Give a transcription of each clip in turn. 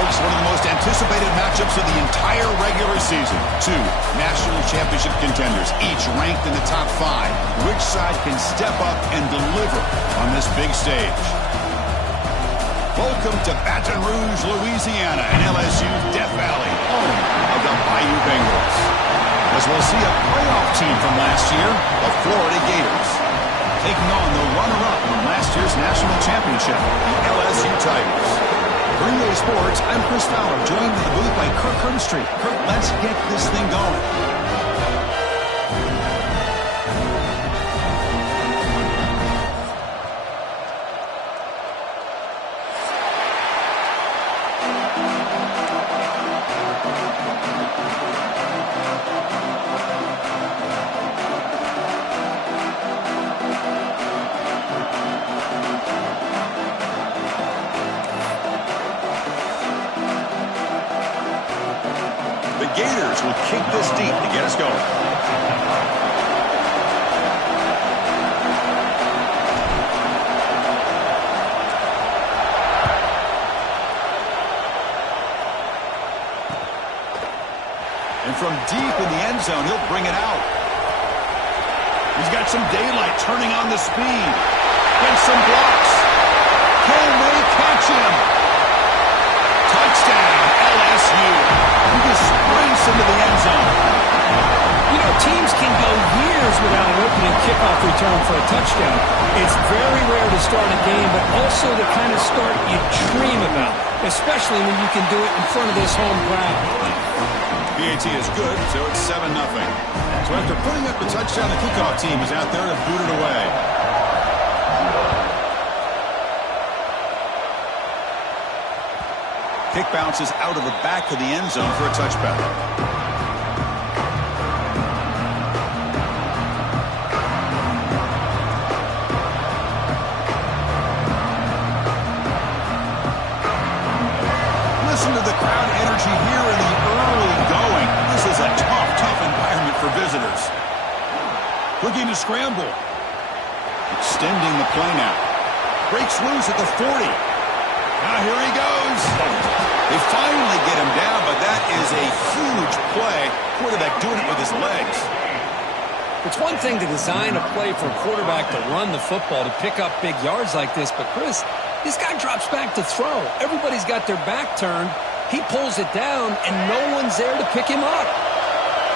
folks, one of the most anticipated matchups of the entire regular season. Two national championship contenders, each ranked in the top 5. Which side can step up and deliver on this big stage? Welcome to Baton Rouge, Louisiana, and LSU's Death Valley, home of the Bayou Bengals. As we'll see a playoff team from last year, the Florida Gators, taking on the runner-up from last year's national championship, the LSU Tigers. For EA Sports, I'm Chris Fowler, joined in the booth by Kirk Herbstreit. Kirk, let's get this thing going. Gators will kick this deep to get us going. And from deep in the end zone, he'll bring it out. He's got some daylight, turning on the speed. Gets some blocks. Can they catch him? Touchdown, LSU. He just sprints into the end zone. You know, teams can go years without an opening kickoff return for a touchdown. It's very rare to start a game, but also the kind of start you dream about, especially when you can do it in front of this home crowd. PAT is good, so it's 7-0. So after putting up the touchdown, the kickoff team is out there to boot it away. Kick bounces out of the back of the end zone for a touchback. Listen to the crowd energy here in the early going. This is a tough environment for visitors. Looking to scramble. Extending the play now. Breaks loose at the 40. Now here he goes. They finally get him down, but that is a huge play. Quarterback doing it with his legs. It's one thing to design a play for a quarterback to run the football, to pick up big yards like this, but Chris, this guy drops back to throw. Everybody's got their back turned. He pulls it down, and no one's there to pick him up.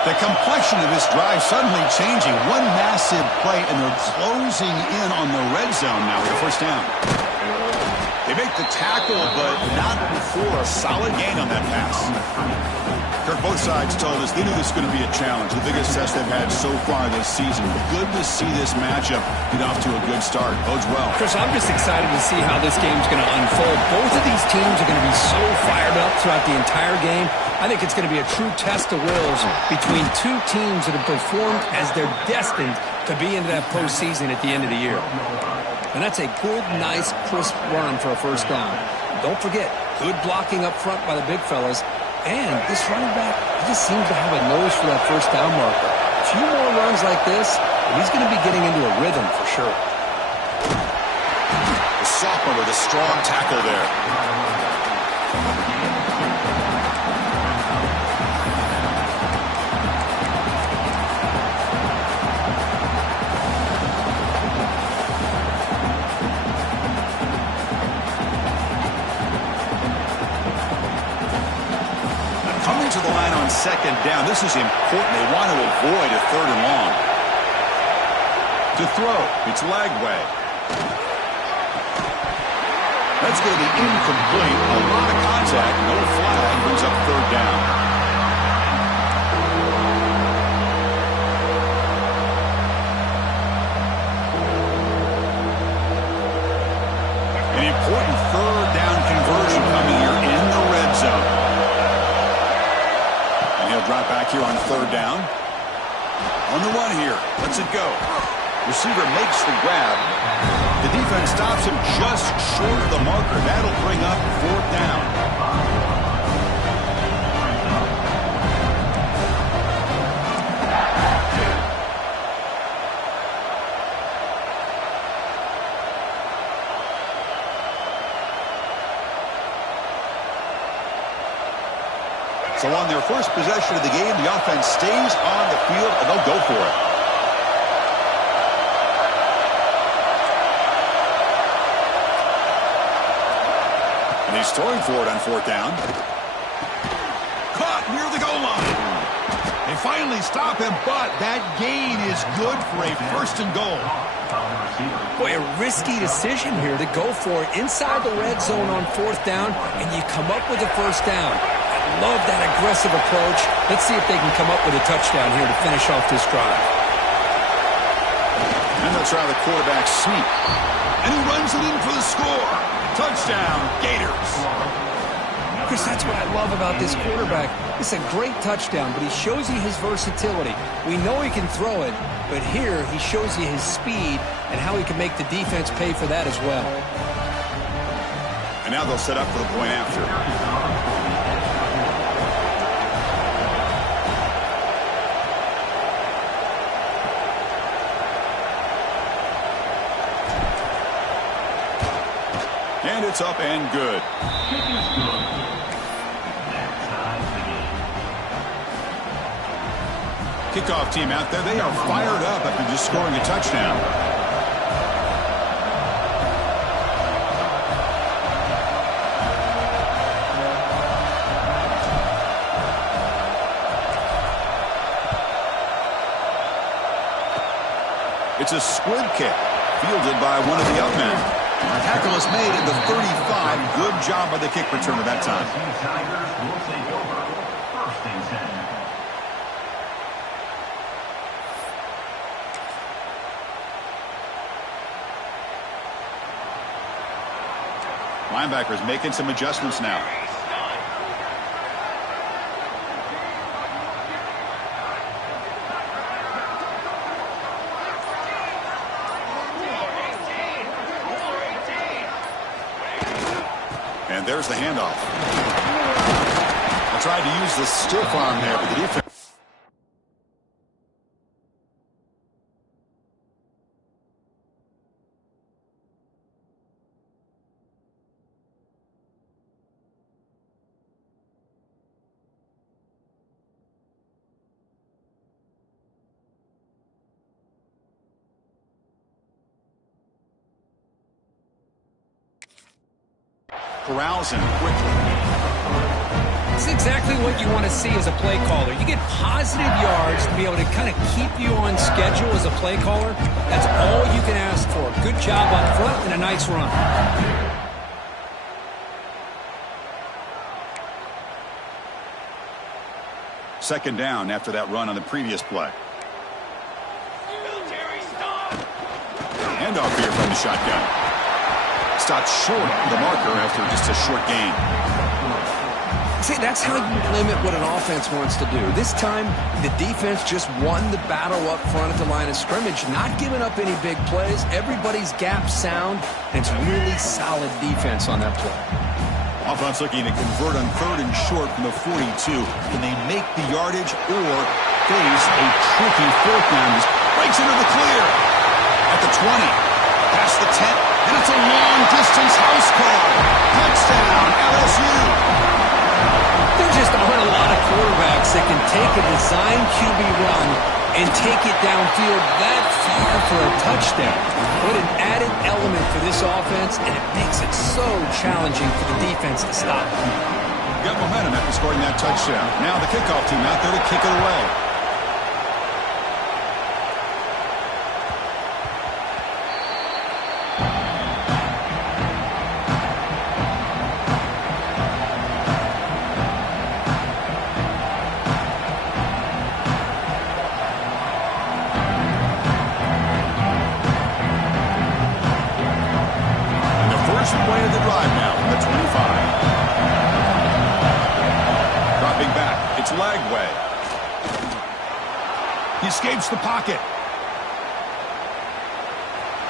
The complexion of this drive suddenly changing. One massive play, and they're closing in on the red zone now with a first down. They make the tackle, but not before a solid gain on that pass. Kirk, both sides told us they knew this was going to be a challenge, the biggest test they've had so far this season. Good to see this matchup get off to a good start. Bodes well. Chris, I'm just excited to see how this game's going to unfold. Both of these teams are going to be so fired up throughout the entire game. I think it's going to be a true test of wills between two teams that have performed as they're destined to be into that postseason at the end of the year. And that's a good, nice, crisp run for a first down. Don't forget, good blocking up front by the big fellas. And this running back, he just seems to have a nose for that first down marker. A few more runs like this, and he's going to be getting into a rhythm for sure. The sophomore with a strong tackle there. To the line on second down. This is important. They want to avoid a third and long. To throw, it's Lagway. That's going to be incomplete. A lot of contact, no flag, brings up third down. An important third down conversion coming here in the red zone. He'll drop back here on third down. On the run here. Lets it go. Receiver makes the grab. The defense stops him just short of the marker. That'll bring up fourth down. So on their first possession of the game, the offense stays on the field, and they'll go for it. And he's throwing for it on fourth down. Caught near the goal line. They finally stop him, but that gain is good for a first and goal. Boy, a risky decision here to go for it inside the red zone on fourth down, and you come up with a first down. I love that aggressive approach. Let's see if they can come up with a touchdown here to finish off this drive. And they'll try the quarterback sneak. And he runs it in for the score. Touchdown, Gators. Chris, that's what I love about this quarterback. It's a great touchdown, but he shows you his versatility. We know he can throw it, but here he shows you his speed and how he can make the defense pay for that as well. And now they'll set up for the point after. And it's up and good. Kickoff team out there. They are fired up after just scoring a touchdown. It's a squib kick fielded by one of the up men. Tackle is made at the 35. Good job by the kick returner that time. Linebackers making some adjustments now. And there's the handoff. I tried to use the stiff arm there, but the defense. Corrals him quickly. It's exactly what you want to see as a play caller. You get positive yards to be able to kind of keep you on schedule as a play caller. That's all you can ask for. Good job up front and a nice run. Second down after that run on the previous play. Handoff here from the shotgun. Stopped short of the marker after just a short gain. See, that's how you limit what an offense wants to do. This time, the defense just won the battle up front at the line of scrimmage, not giving up any big plays. Everybody's gap sound, and it's really solid defense on that play. Offense looking to convert on third and short from the 42. Can they make the yardage or face a tricky fourth down? Just breaks into the clear at the 20. Past the 10, and it's a long-distance house call. Touchdown, LSU. There just aren't a lot of quarterbacks that can take a design QB run and take it downfield that far for a touchdown. What an added element for this offense, and it makes it so challenging for the defense to stop. Got momentum after scoring that touchdown. Now the kickoff team out there to kick it away. Play of the drive now from the 25. Dropping back. It's Lagway. He escapes the pocket.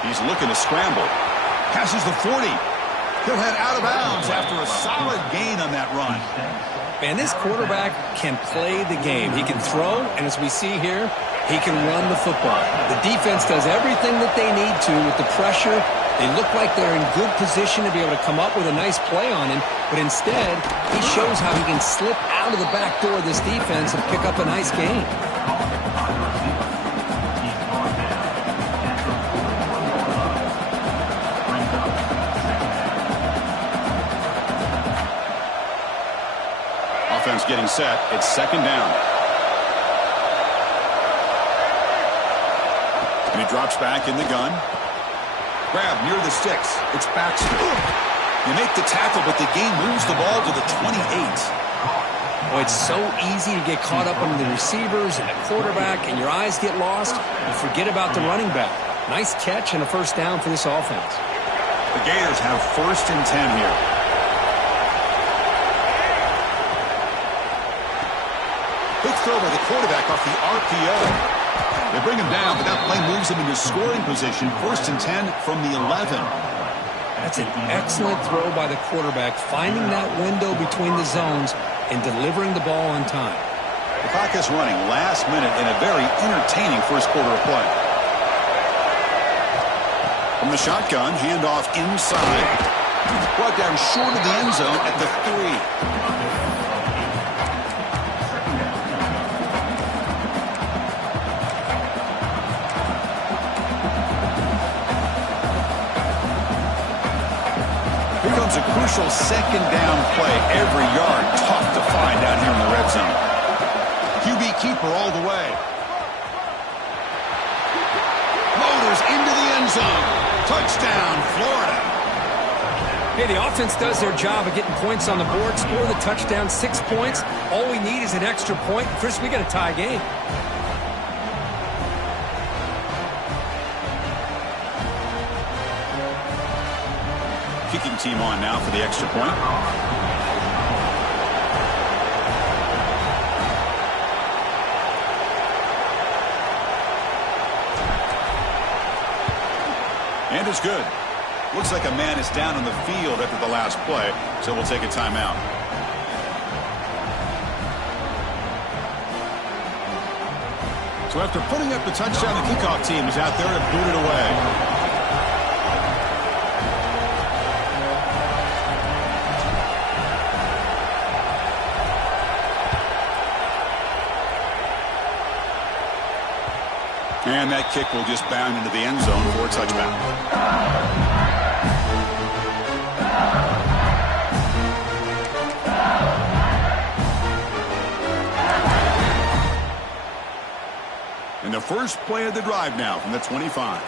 He's looking to scramble. Passes the 40. He'll head out of bounds after a solid gain on that run. Man, this quarterback can play the game. He can throw, and as we see here, he can run the football. The defense does everything that they need to with the pressure They look like they're in good position to be able to come up with a nice play on him, but instead, he shows how he can slip out of the back door of this defense and pick up a nice gain. Offense getting set. It's second down. And he drops back in the gun. Grab near the sticks. It's Baxter. You make the tackle, but the game moves the ball to the 28. Oh, it's so easy to get caught up on the receivers and the quarterback, and your eyes get lost. You forget about the running back. Nice catch and a first down for this offense. The Gators have 1st and 10 here. Quick throw by the quarterback off the RPO. They bring him down, but that play moves him into scoring position. 1st and 10 from the 11. That's an excellent throw by the quarterback, finding that window between the zones and delivering the ball on time. The clock is running last minute in a very entertaining first quarter of play. From the shotgun, handoff inside. Brought down short of the end zone at the 3. A crucial second down play. Every yard tough to find down here in the red zone. QB keeper all the way. Motors into the end zone. Touchdown, Florida. Hey, the offense does their job of getting points on the board. Score the touchdown, 6 points. All we need is an extra point. Chris, we got a tie game. Kicking team on now for the extra point. And it's good. Looks like a man is down on the field after the last play, so we'll take a timeout. So after putting up the touchdown, the kickoff team is out there to boot it away. And that kick will just bound into the end zone for a touchback. And the first play of the drive now from the 25.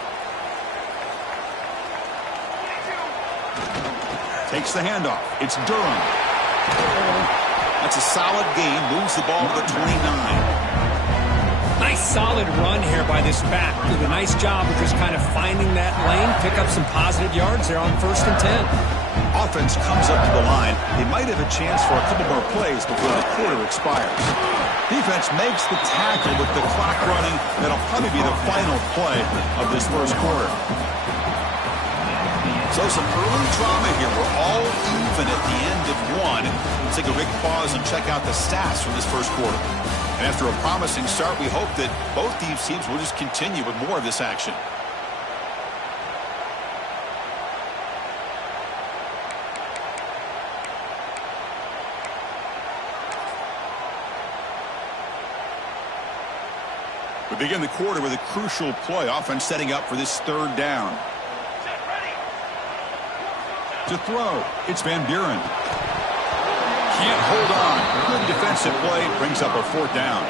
Takes the handoff. It's Durham. That's a solid gain. Moves the ball to the 29. Nice solid run here by this back. Did a nice job of just kind of finding that lane, pick up some positive yards there on 1st and 10. Offense comes up to the line. They might have a chance for a couple more plays before the quarter expires. Defense makes the tackle with the clock running. That'll probably be the final play of this first quarter. So some early drama here. We're all even at the end of one. Let's take a big pause and check out the stats from this first quarter. And after a promising start, we hope that both these teams will just continue with more of this action. We begin the quarter with a crucial play. Offense setting up for this 3rd down. To throw, it's Van Buren. Can't hold on. Good defensive play. Brings up a 4th down.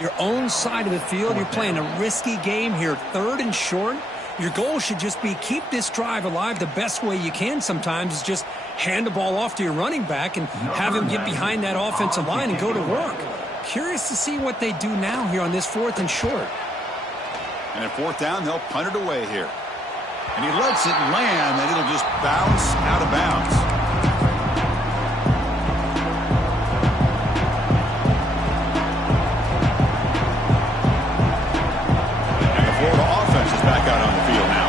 Your own side of the field, you're playing a risky game here, 3rd and short. Your goal should just be keep this drive alive the best way you can sometimes is just hand the ball off to your running back and have him get behind that offensive line and go to work. Curious to see what they do now here on this 4th and short. And at 4th down, they'll punt it away here. And he lets it land, and it'll just bounce out of bounds. And the Florida offense is back out on the field now.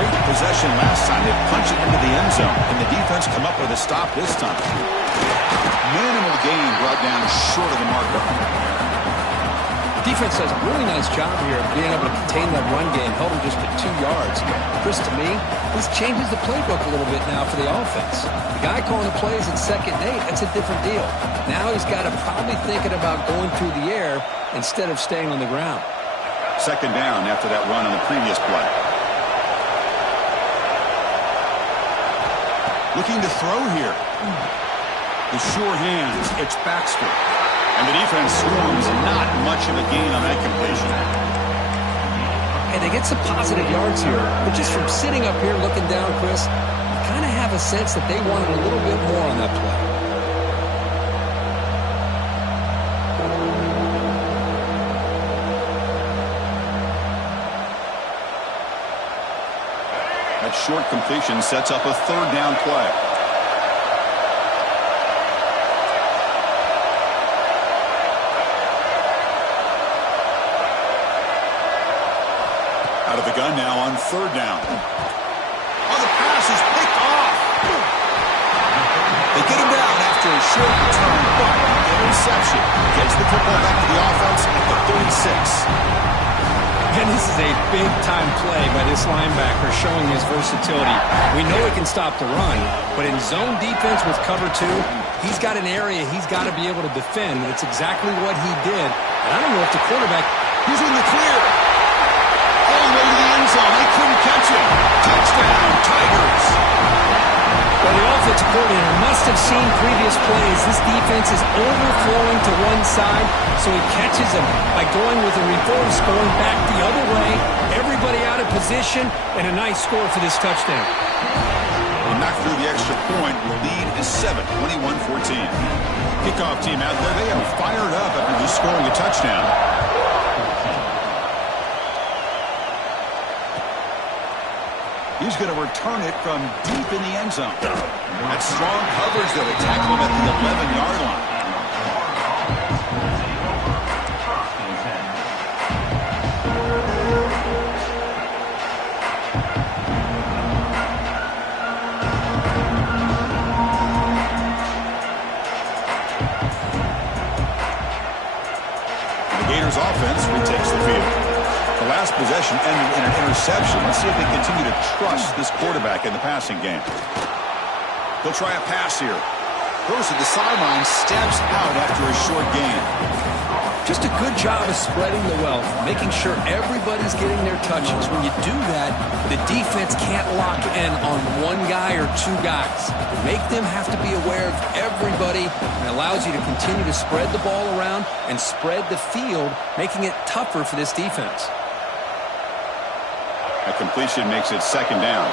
Great possession last time. They punch it into the end zone, and the defense come up with a stop this time. Minimal gain brought down short of the marker. The defense does a really nice job here of being able to contain that run game, held him just at 2 yards. Chris, to me, this changes the playbook a little bit now for the offense. The guy calling the plays at 2nd and 8, that's a different deal. Now he's got to probably thinking about going through the air instead of staying on the ground. 2nd down after that run on the previous play. Looking to throw here. The sure hands, it's Baxter. And the defense swarms, not much of a gain on that completion. And they get some positive yards here, but just from sitting up here looking down, Chris, you kind of have a sense that they wanted a little bit more on that play. That short completion sets up a 3rd down play. Out of the gun now on 3rd down. Oh, the pass is picked off. They get him down after a short return, but interception gets the football back to the offense at the 36. And this is a big-time play by this linebacker showing his versatility. We know he can stop the run, but in zone defense with cover 2, he's got an area he's got to be able to defend. It's exactly what he did. And I don't know if the quarterback... He's in the clear. All the way to the end zone. They couldn't catch him. Touchdown, Tigers. Well, the offensive coordinator must have seen previous plays. This defense is overflowing to one side, so he catches them by going with a reverse, going back the other way. Everybody out of position, and a nice score for this touchdown. Well, knocked through the extra point. The lead is 7, 21-14. Kickoff team out there, they are fired up after just scoring a touchdown. He's going to return it from deep in the end zone. That strong coverage, though, to tackle him at the 11-yard line. The Gators offense retakes the field. The last possession ended in an interception. Let's see if they continue to trust this quarterback in the passing game. He'll try a pass here. Goes to the sideline, steps out after a short gain. Just a good job of spreading the wealth, making sure everybody's getting their touches. When you do that, the defense can't lock in on one guy or 2 guys. Make them have to be aware of everybody, and allows you to continue to spread the ball around and spread the field, making it tougher for this defense. A completion makes it 2nd down.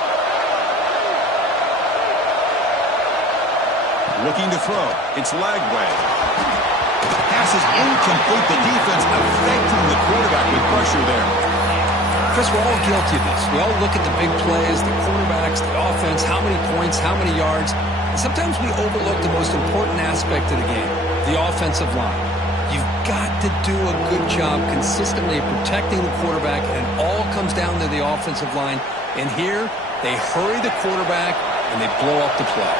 Looking to throw. It's Lagway. Pass is incomplete. The defense affecting the quarterback with pressure there. Chris, we're all guilty of this. We all look at the big plays, the quarterbacks, the offense, how many points, how many yards. And sometimes we overlook the most important aspect of the game, the offensive line. You've got to do a good job consistently protecting the quarterback, and it all comes down to the offensive line. And here, they hurry the quarterback, and they blow up the play.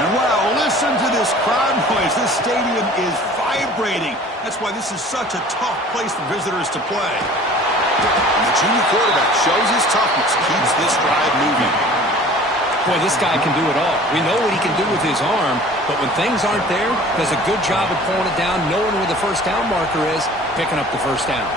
And wow, listen to this crowd noise. This stadium is vibrating. That's why this is such a tough place for visitors to play. And the junior quarterback shows his toughness, keeps this drive moving. Boy, this guy can do it all. We know what he can do with his arm, but when things aren't there, does a good job of pulling it down, knowing where the 1st down marker is, picking up the 1st down.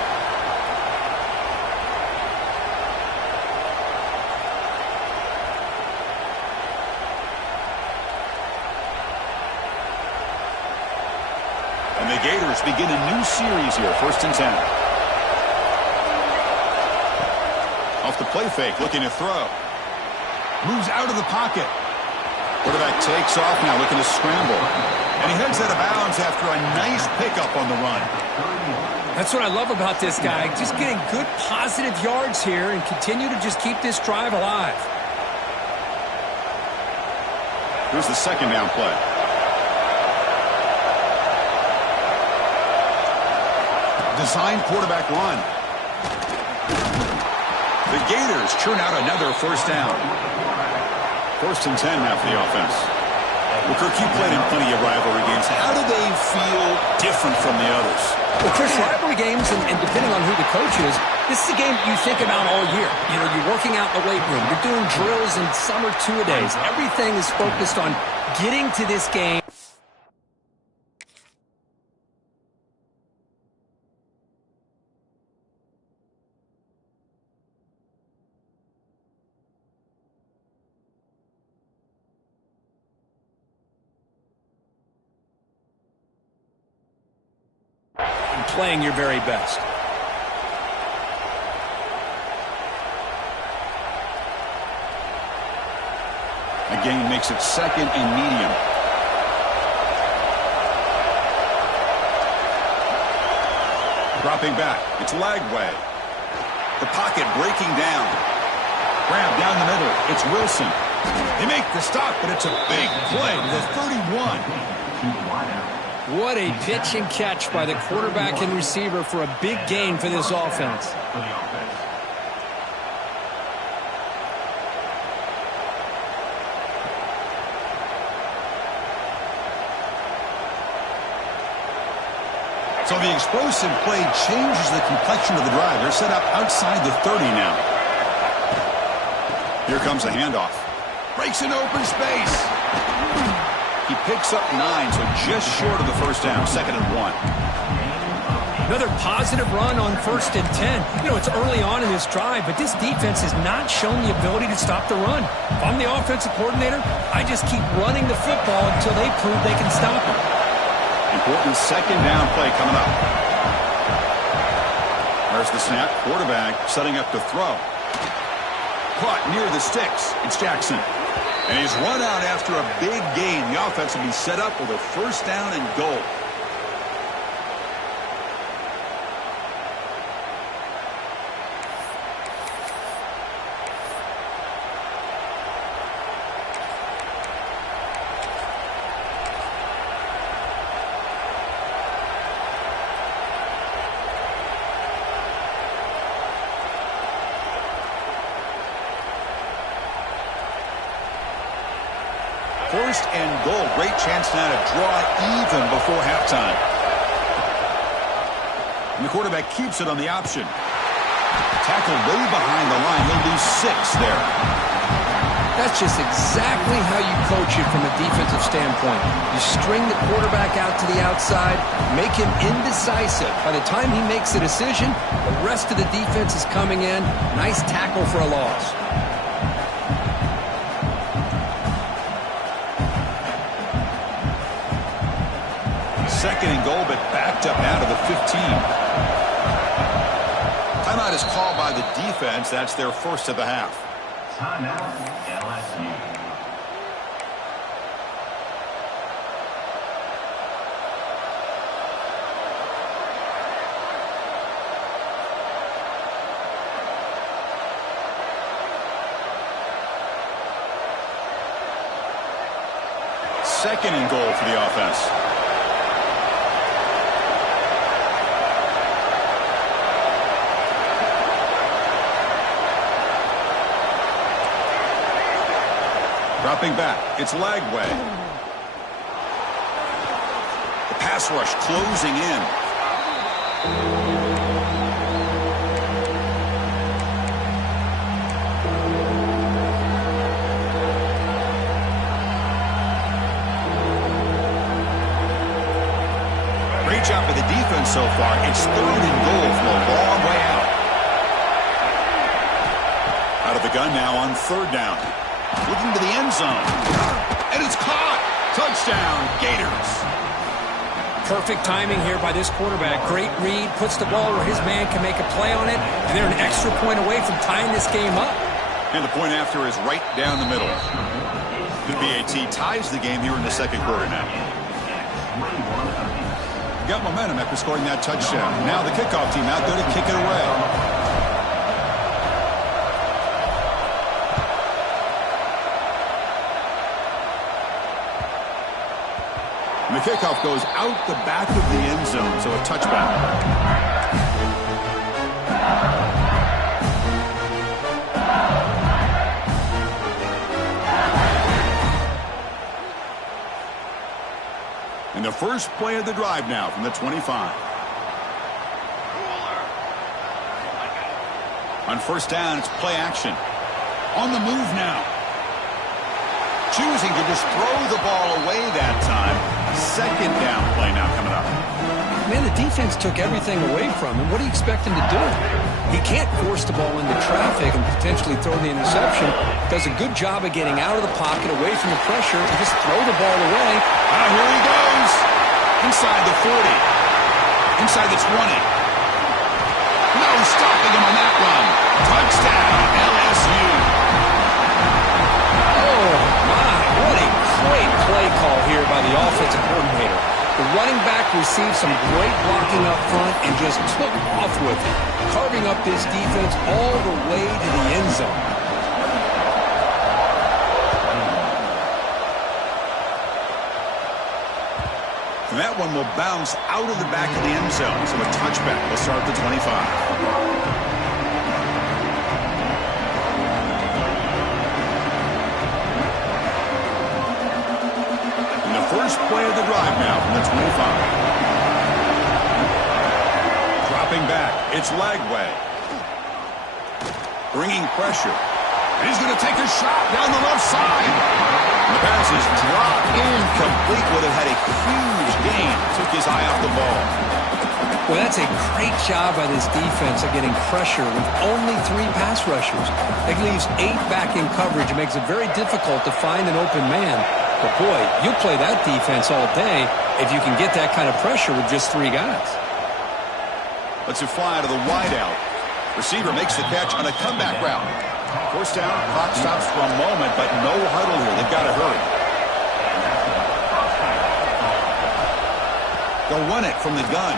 And the Gators begin a new series here, 1st and 10. Off the play fake, looking to throw. Moves out of the pocket. Quarterback takes off now, looking to scramble. And he heads out of bounds after a nice pickup on the run. That's what I love about this guy. Just getting good positive yards here and continue to just keep this drive alive. Here's the second down play. Designed quarterback run. The Gators churn out another first down. 1st and 10 now for the offense. Well, Kirk, you played in plenty of rivalry games. How do they feel different from the others? Well, Chris, rivalry games, and depending on who the coach is, this is a game you think about all year. You know, you're working out in the weight room. You're doing drills and summer two-a-days. Everything is focused on getting to this game. Playing your very best. Again, makes it 2nd and medium. Dropping back. It's Lagway. The pocket breaking down. Grab down the middle. It's Wilson. They make the stop, but it's a big play to the 31. What a pitch and catch by the quarterback and receiver for a big gain for this offense. So the explosive play changes the complexion of the drive. They're set up outside the 30 now. Here comes a handoff. Breaks in open space. He picks up 9, so just short of the first down. 2nd and 1. Another positive run on 1st and 10. You know, it's early on in this drive, but this defense has not shown the ability to stop the run. If I'm the offensive coordinator, I just keep running the football until they prove they can stop it. Important 2nd down play coming up. There's the snap. Quarterback setting up to throw. Caught near the sticks. It's Jackson. And he's run out after a big gain. The offense will be set up with a 1st down and goal. First and goal. Great chance now to draw even before halftime. And the quarterback keeps it on the option. Tackled way behind the line. He'll lose 6 there. That's just exactly how you coach it from a defensive standpoint. You string the quarterback out to the outside, make him indecisive. By the time he makes a decision, the rest of the defense is coming in. Nice tackle for a loss. 2nd and goal, but backed up now to the 15. Timeout is called by the defense. That's their first of the half. Timeout, LSU. Second and goal for the offense. Dropping back, it's Lagway. The pass rush closing in. Great job by the defense so far. It's 3rd and goal from a long way out. Out of the gun now on 3rd down. Looking to the end zone. And it's caught. Touchdown, Gators. Perfect timing here by this quarterback. Great read. Puts the ball where his man can make a play on it. And they're an extra point away from tying this game up. And the point after is right down the middle. The BAT ties the game here in the second quarter now. Got momentum after scoring that touchdown. Now the kickoff team out there to kick it away. And the kickoff goes out the back of the end zone, so a touchback. And the first play of the drive now from the 25. On first down, it's play action. On the move now. Choosing to just throw the ball away that time. Second down play now coming up. Man, the defense took everything away from him. What do you expect him to do? He can't force the ball into traffic and potentially throw the interception. Does a good job of getting out of the pocket, away from the pressure, and just throw the ball away. Here he goes. Inside the 40. Inside the 20. No stopping him on that run. Touchdown, LSU. Oh, my. What a great play call here by the offensive coordinator. The running back received some great blocking up front and just took off with it, carving up this defense all the way to the end zone. And that one will bounce out of the back of the end zone, so a touchback will start at the 25. First play of the drive now from the 25. Dropping back. It's Lagway. Bringing pressure. And he's going to take a shot down the left side. And the pass is dropped incomplete. Would have had a huge gain. Took his eye off the ball. Well, that's a great job by this defense of getting pressure with only 3 pass rushers. It leaves 8 back in coverage. It makes it very difficult to find an open man. But, boy, you'll play that defense all day if you can get that kind of pressure with just 3 guys. Let's it fly to the wideout. Receiver makes the catch on a comeback route. First down, clock stops for a moment, but no huddle here. They've got to hurry. They'll run it from the gun.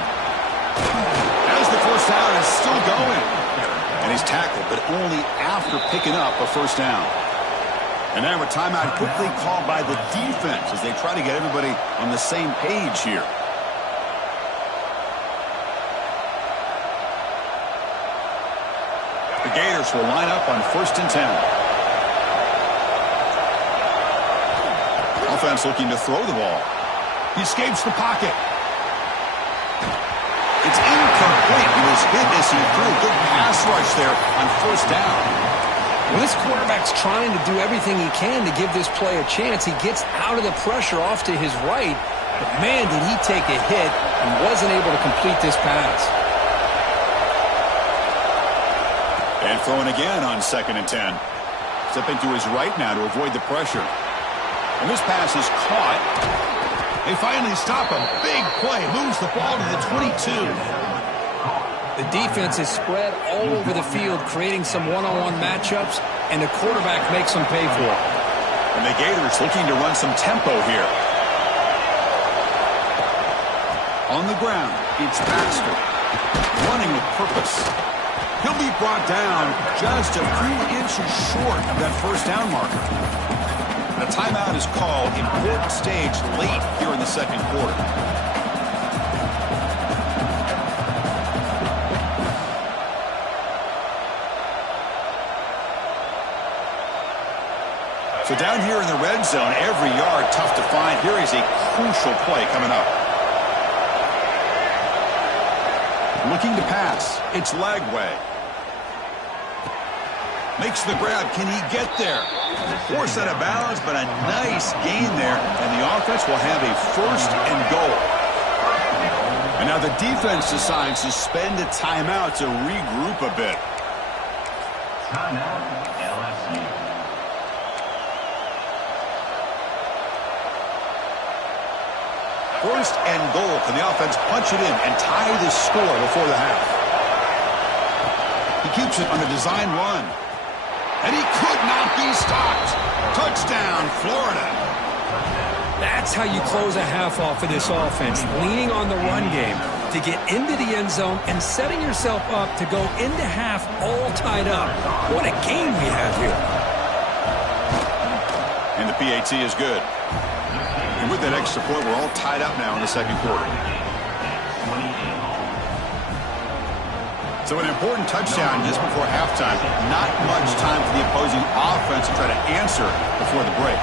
As the first down is still going. And he's tackled, but only after picking up a first down. And now a timeout quickly called by the defense as they try to get everybody on the same page here. The Gators will line up on 1st and 10. Offense looking to throw the ball. He escapes the pocket. It's incomplete. He was hit as he threw a good pass rush there on first down. Well, this quarterback's trying to do everything he can to give this play a chance. He gets out of the pressure off to his right, but man, did he take a hit and wasn't able to complete this pass. And throwing again on 2nd and 10. Stepping to his right now to avoid the pressure. And this pass is caught. They finally stop him. Big play. Moves the ball to the 22. The defense is spread all over the field, creating some one-on-one matchups, and the quarterback makes them pay for it. And the Gators looking to run some tempo here. On the ground, it's Baxter. Running with purpose. He'll be brought down just a few inches short of that first down marker. And a timeout is called. Important stage late here in the second quarter. So down here in the red zone, every yard tough to find. Here is a crucial play coming up. Looking to pass. It's Lagway. Makes the grab. Can he get there? Forced out of bounds, but a nice gain there. And the offense will have a 1st and goal. And now the defense decides to spend a timeout to regroup a bit. Timeout, LSU. First and goal. Can the offense punch it in and tie the score before the half? He keeps it on a design run. And he could not be stopped. Touchdown, Florida. That's how you close a half off of this offense, leaning on the run game to get into the end zone and setting yourself up to go into half all tied up. What a game we have here. And the PAT is good. And with that extra point, we're all tied up now in the second quarter. So an important touchdown just before halftime. Not much time for the opposing offense to try to answer before the break.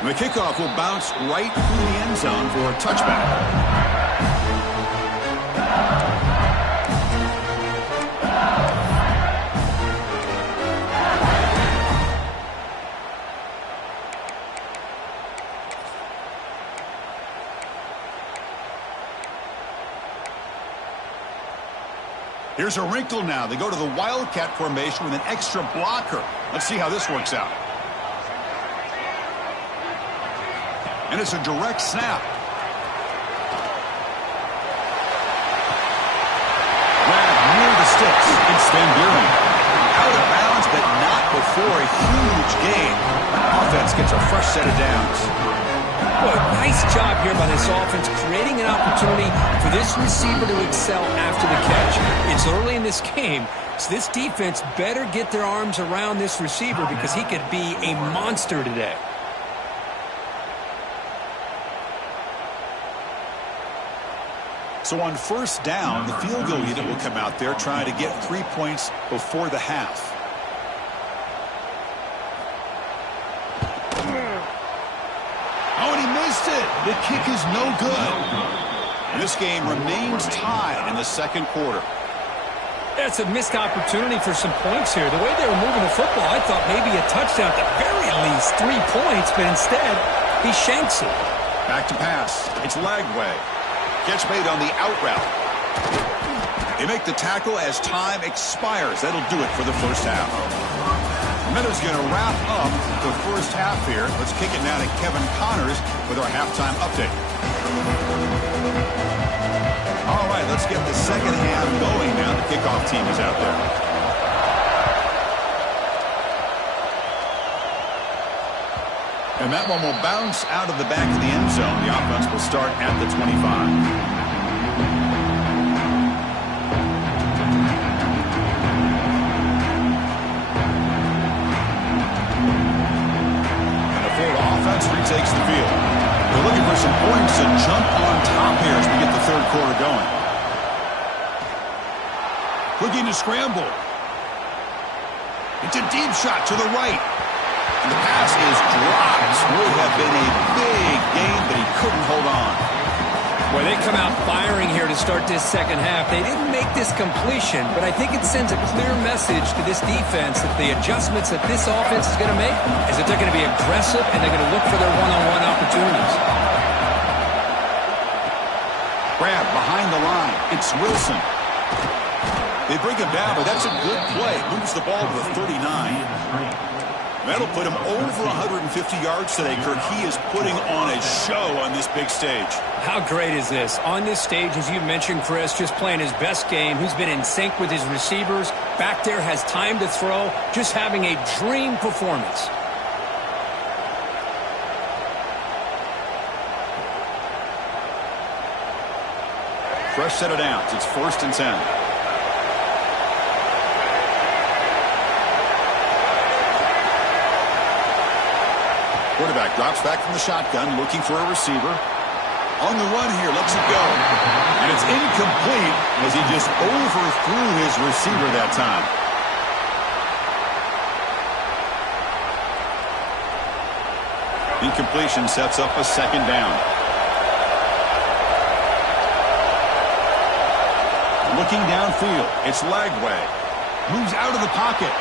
And the kickoff will bounce right through the end zone for a touchback. Here's a wrinkle now. They go to the Wildcat formation with an extra blocker. Let's see how this works out. And it's a direct snap. Grabbed near the sticks. It's Van Buren. Out of bounds, but not before a huge gain. Offense gets a fresh set of downs. Boy, nice job here by this offense, creating an opportunity for this receiver to excel after the catch. It's early in this game, so this defense better get their arms around this receiver because he could be a monster today. So on first down, the field goal unit will come out there trying to get 3 points before the half. Oh, and he missed it. The kick is no good. And this game remains tied in the second quarter. That's a missed opportunity for some points here. The way they were moving the football, I thought maybe a touchdown at the very least, 3 points, but instead, he shanks it. Back to pass. It's Lagway. Catch made on the out route. They make the tackle as time expires. That'll do it for the first half. Miller's going to wrap up the first half here. Let's kick it now to Kevin Connors with our halftime update. All right, let's get the second half going now. The kickoff team is out there. And that one will bounce out of the back of the end zone. The offense will start at the 25. Retakes the field. They're looking for some points to jump on top here as we get the third quarter going. Looking to scramble. It's a deep shot to the right. And the pass is dropped. Would have been a big gain, but he couldn't hold on. Well, they come out firing here to start this second half. They didn't make this completion, but I think it sends a clear message to this defense that the adjustments that this offense is going to make is that they're going to be aggressive and they're going to look for their one-on-one opportunities. Grab behind the line. It's Wilson. They bring him down, but that's a good play. Moves the ball to the 39. That'll put him over 150 yards today, Kirk. He is putting on a show on this big stage. How great is this? On this stage, as you mentioned, Chris, just playing his best game. He's been in sync with his receivers. Back there, has time to throw. Just having a dream performance. Fresh set of downs. It's 1st and 10. Quarterback drops back from the shotgun, looking for a receiver. On the run here, lets it go. And it's incomplete as he just overthrew his receiver that time. Incompletion sets up a second down. Looking downfield, it's Lagway. Moves out of the pocket.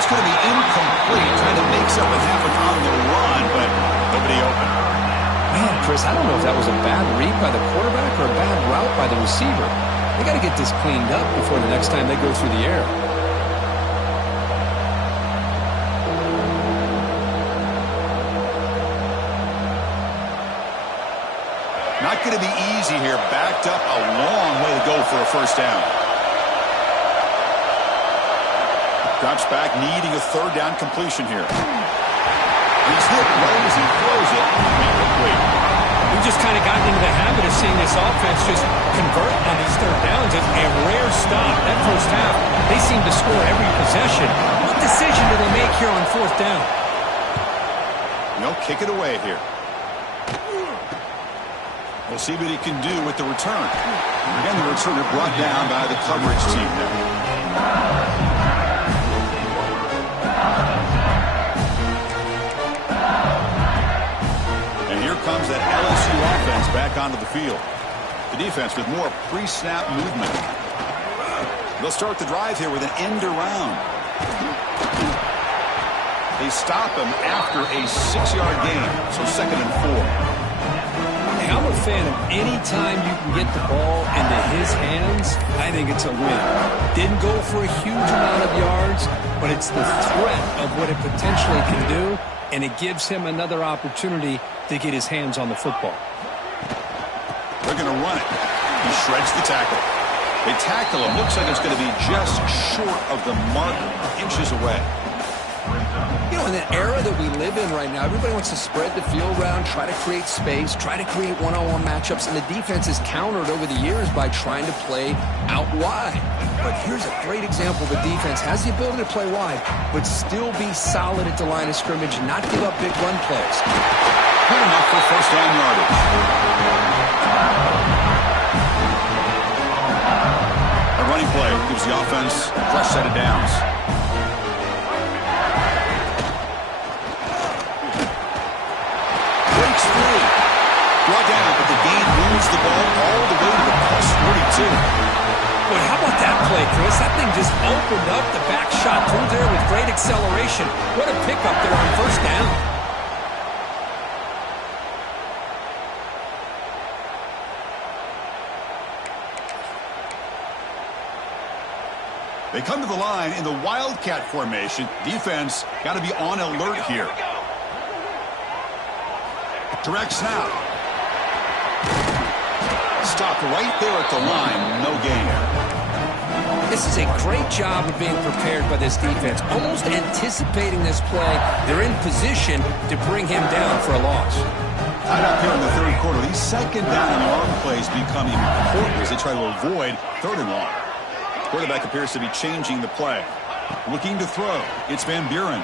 It's going to be incomplete, trying to make something happen on the run, but nobody open. Man, Chris, I don't know if that was a bad read by the quarterback or a bad route by the receiver. They got to get this cleaned up before the next time they go through the air. easy here. Backed up a long way to go for a first down. Drops back, needing a third down completion here. He's hit right as he throws it. Incomplete. We've just kind of gotten into the habit of seeing this offense just convert on these third downs. It's a rare stop. That first half, they seem to score every possession. What decision do they make here on fourth down? They'll kick it away here. We'll see what he can do with the return. Again, the returner brought down by the coverage team there. Comes that LSU offense back onto the field. The defense with more pre-snap movement. They'll start the drive here with an end around. They stop him after a 6-yard gain, so 2nd and 4. Hey, I'm a fan of any time you can get the ball into his hands, I think it's a win. Didn't go for a huge amount of yards, but it's the threat of what it potentially can do, and it gives him another opportunity to get his hands on the football. They're going to run it. He shreds the tackle. They tackle him. Looks like it's going to be just short of the mark, inches away. You know, in the era that we live in right now, everybody wants to spread the field around, try to create space, try to create one-on-one matchups, and the defense is countered over the years by trying to play out wide. But here's a great example. The defense has the ability to play wide, but still be solid at the line of scrimmage, not give up big run plays. Good enough for first down yardage. A running play gives the offense a fresh set of downs. Breaks free. Brought down, but the gain moves the ball all the way to the plus 42. Boy, how about that play, Chris? That thing just opened up the back shot through there with great acceleration. What a pickup there on first down. They come to the line in the Wildcat formation. Defense got to be on alert here. Direct snap. Stopped right there at the line. No gain. This is a great job of being prepared by this defense. Almost anticipating this play. They're in position to bring him down for a loss. Tied up here in the third quarter. These second down and long plays become important as they try to avoid third and long. Quarterback appears to be changing the play. Looking to throw. It's Van Buren.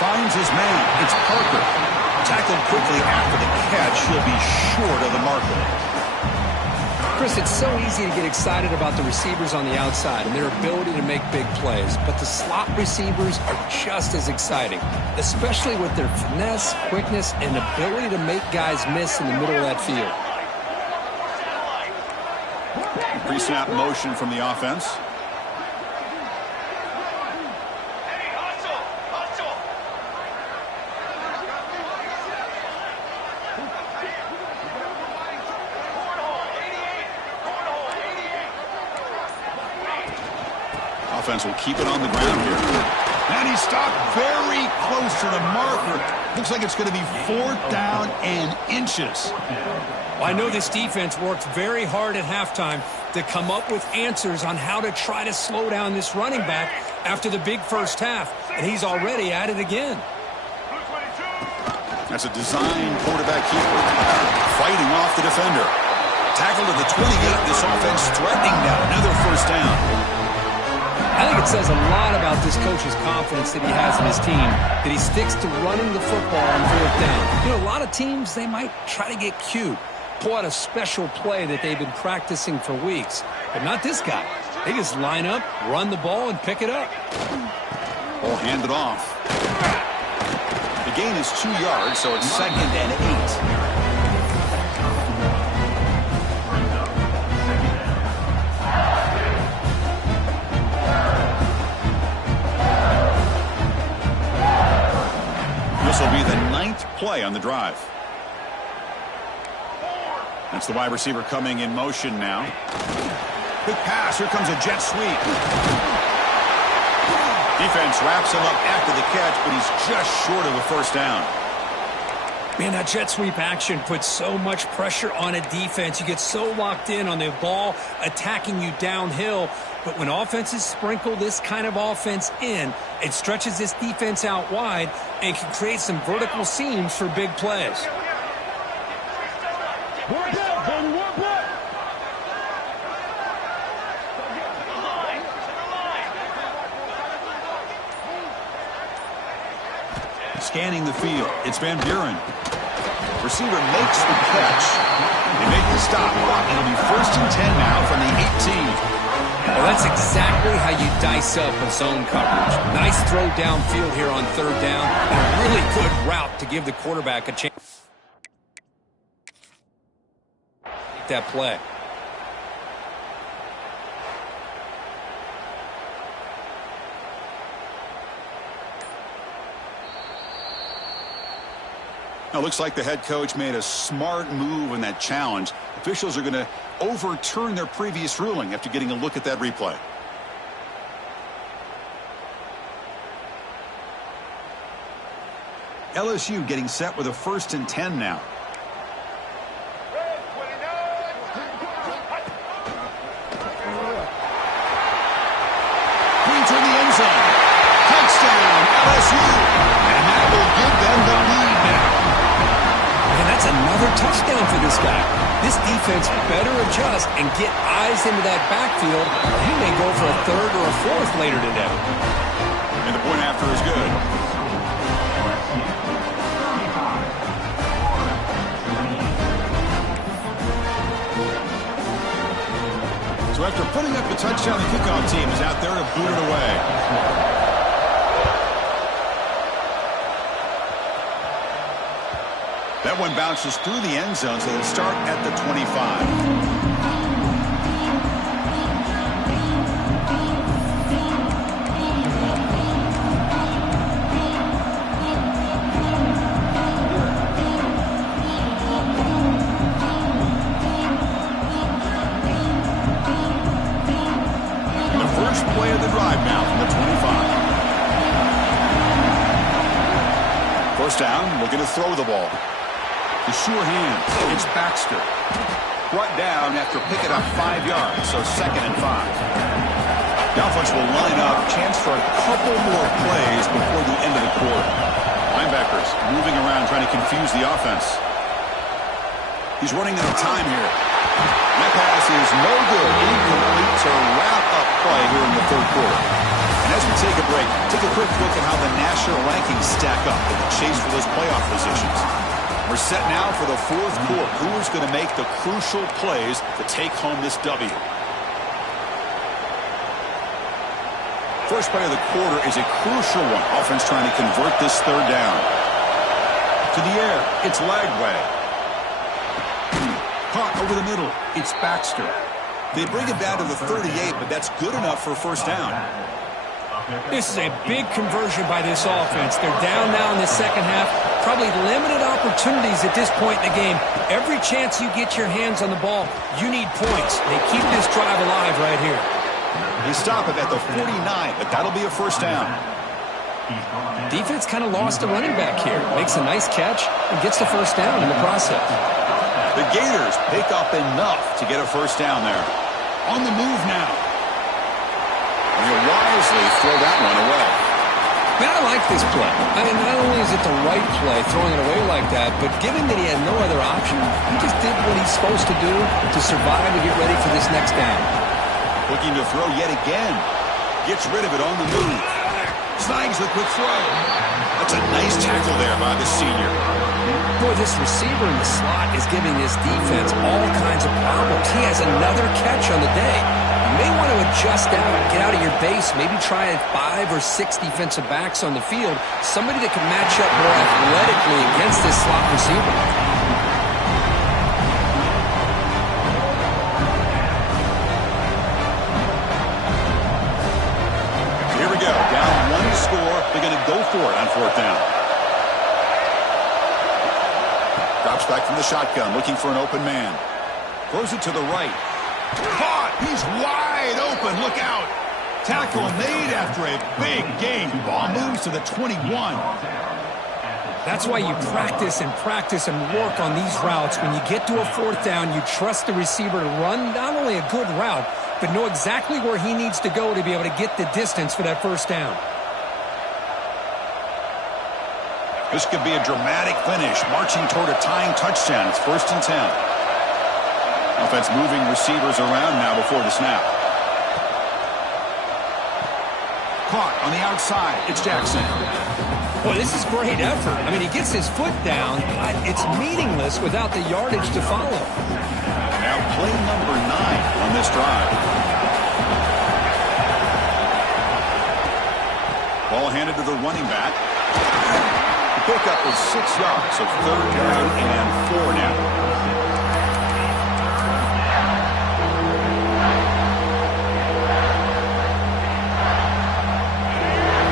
Finds his man. It's Parker. Tackled quickly after the catch. He'll be short of the marker. Chris, it's so easy to get excited about the receivers on the outside and their ability to make big plays, but the slot receivers are just as exciting, especially with their finesse, quickness, and ability to make guys miss in the middle of that field. Pre-snap motion from the offense. Offense will keep it on the ground here. And he stopped very close to the marker. Looks like it's going to be 4th down and inches. Well, I know this defense worked very hard at halftime to come up with answers on how to try to slow down this running back after the big first half, and he's already at it again. That's a design quarterback keeper. Fighting off the defender. Tackled at the 28. This offense threatening now. Another first down. I think it says a lot about this coach's confidence that he has in his team, that he sticks to running the football on fourth down. You know, a lot of teams, they might try to get cute, pull out a special play that they've been practicing for weeks. But not this guy. They just line up, run the ball, and pick it up. Ball handed off. The gain is 2 yards, so it's 2nd and 8. This will be the 9th play on the drive. That's the wide receiver coming in motion now. Quick pass. Here comes a jet sweep. Defense wraps him up after the catch, but he's just short of the first down. Man, that jet sweep action puts so much pressure on a defense. You get so locked in on the ball attacking you downhill. But when offenses sprinkle this kind of offense in, it stretches this defense out wide and can create some vertical seams for big plays. Work out, baby, work out. Scanning the field, it's Van Buren. Receiver makes the catch. They make the stop. It'll be 1st and 10 now from the 18. Well, that's exactly how you dice up a zone coverage. Nice throw downfield here on 3rd down, and a really good route to give the quarterback a chance. That play. Now, it looks like the head coach made a smart move in that challenge. Officials are going to overturn their previous ruling after getting a look at that replay. LSU getting set with a 1st and 10 now. Into the end zone. Touchdown, LSU. And that will give them the lead now. And that's another touchdown for this guy. This defense better adjust and get eyes into that backfield, or he may go for a 3rd or a 4th later today. And the point after is good. So after putting up the touchdown, the kickoff team is out there to boot it away. That one bounces through the end zone, so they'll start at the 25. Play of the drive now from the 25. 1st down, looking to throw the ball. The sure hand, it's Baxter. Brought down after picking up 5 yards, so 2nd and 5. The offense will line up, chance for a couple more plays before the end of the quarter. Linebackers moving around, trying to confuse the offense. He's running out of time here. That pass is no good. Incomplete to wrap up play here in the 3rd quarter. And as we take a break, take a quick look at how the national rankings stack up in the chase for those playoff positions. We're set now for the 4th quarter. Who's going to make the crucial plays to take home this W? First play of the quarter is a crucial one. Offense trying to convert this 3rd down. To the air, it's Lagway. Caught over the middle, it's Baxter. They bring it down to the 38, but that's good enough for 1st down. This is a big conversion by this offense. They're down now in the 2nd half. Probably limited opportunities at this point in the game. Every chance you get your hands on the ball, you need points. They keep this drive alive right here. They stop it at the 49, but that'll be a 1st down. Defense kind of lost a running back here. Makes a nice catch and gets the 1st down in the process. The Gators pick up enough to get a 1st down there. On the move now. And he'll wisely throw that one away. Man, I like this play. I mean, not only is it the right play, throwing it away like that, but given that he had no other option, he just did what he's supposed to do to survive and get ready for this next down. Looking to throw yet again. Gets rid of it on the move. Snags the quick throw. That's a nice tackle there by the senior. Boy, this receiver in the slot is giving this defense all kinds of problems. He has another catch on the day. You may want to adjust out, get out of your base, maybe try 5 or 6 defensive backs on the field, somebody that can match up more athletically against this slot receiver. Here we go, down 1 score. They're going to go for it on 4th down. Drops back from the shotgun, looking for an open man. Throws it to the right. Caught! He's wide open. Look out. Tackle made after a big gain. Ball moves to the 21. That's why you practice and work on these routes. When you get to a fourth down, you trust the receiver to run not only a good route, but know exactly where he needs to go to be able to get the distance for that first down. This could be a dramatic finish, marching toward a tying touchdown. It's 1st and 10. Offense moving receivers around now before the snap. Caught on the outside. It's Jackson. Well, this is great effort. I mean, he gets his foot down, but it's meaningless without the yardage to follow. Now play number 9 on this drive. Ball handed to the running back. The pickup is 6 yards, so 3rd down and 4 now.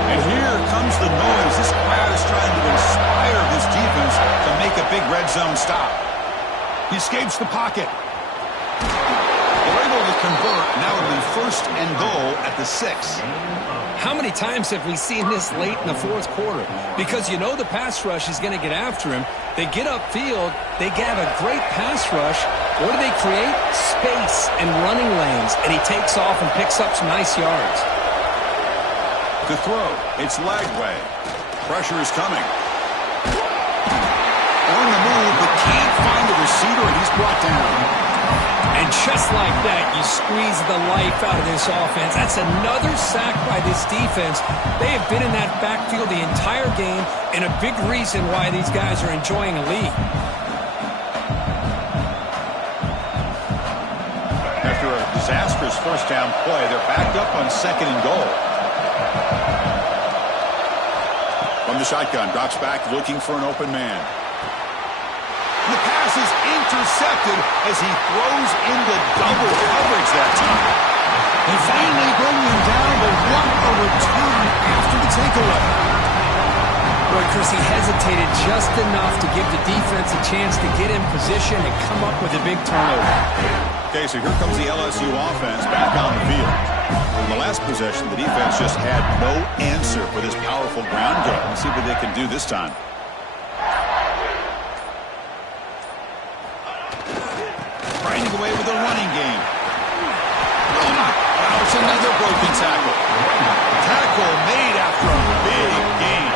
And here comes the noise. This crowd is trying to inspire this defense to make a big red zone stop. He escapes the pocket. They're able to convert. Now it'll be 1st and goal at the 6. How many times have we seen this late in the fourth quarter? Because you know the pass rush is going to get after him. They get upfield. They have a great pass rush. What do they create? Space and running lanes. And he takes off and picks up some nice yards. To throw, it's Lagway. Pressure is coming. On the move, but can't find the receiver, and he's brought down. And just like that, you squeeze the life out of this offense. That's another sack by this defense. They have been in that backfield the entire game, and a big reason why these guys are enjoying a lead. After a disastrous first down play, they're backed up on 2nd and goal. From the shotgun, drops back looking for an open man. The pass is intercepted as he throws into double coverage that time. They finally bring him down, but what a return after the takeaway. Boy, Chris, he hesitated just enough to give the defense a chance to get in position and come up with a big turnover. Okay, so here comes the LSU offense back on the field. In the last possession, the defense just had no answer for this powerful ground game. Let's see what they can do this time. Grinding away with a running game. Now it's another broken tackle. Tackle made after a big game.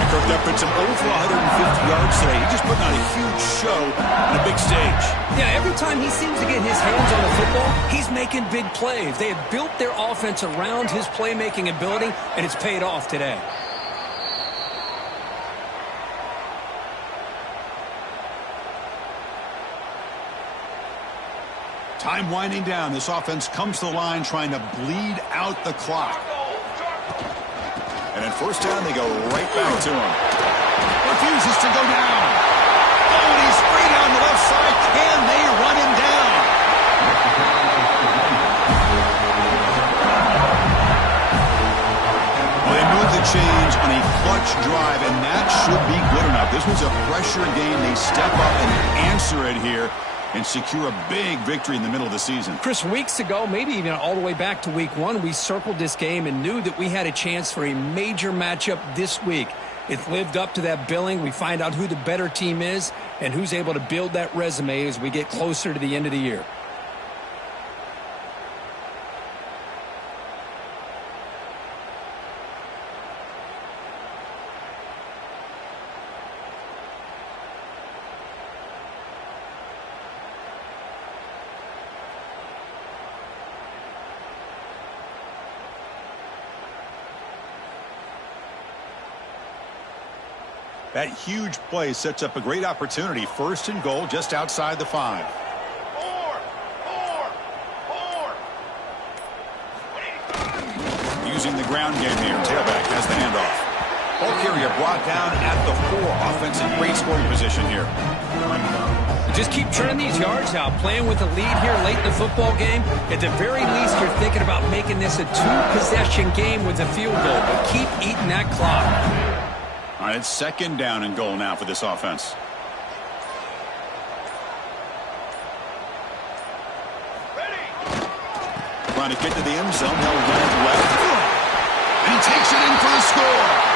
And Kirk puts him over 150 yards today. He's just putting on a huge show on a big stage. Yeah, every time he seems to get his hands on the football, he's making big plays. They have built their offense around his playmaking ability, and it's paid off today. Time winding down. This offense comes to the line trying to bleed out the clock. And at 1st down, they go right back to him. Refuses to go down. Oh, and he's free down the left side. Can they run him down? Well, they move the chains on a clutch drive, and that should be good enough. This was a pressure game. They step up and answer it here and secure a big victory in the middle of the season. Chris, weeks ago, maybe even all the way back to week 1, we circled this game and knew that we had a chance for a major matchup this week. It lived up to that billing. We find out who the better team is and who's able to build that resume as we get closer to the end of the year. That huge play sets up a great opportunity. 1st and goal just outside the 5. Using the ground game here. Tailback has the handoff. Ball carrier brought down at the 4. Offense in great scoring position here. Just keep churning these yards out. Playing with a lead here late in the football game. At the very least, you're thinking about making this a 2-possession game with a field goal. But keep eating that clock. All right, it's 2nd down and goal now for this offense. Trying to get to the end zone. They'll run it left. And he takes it in for the score.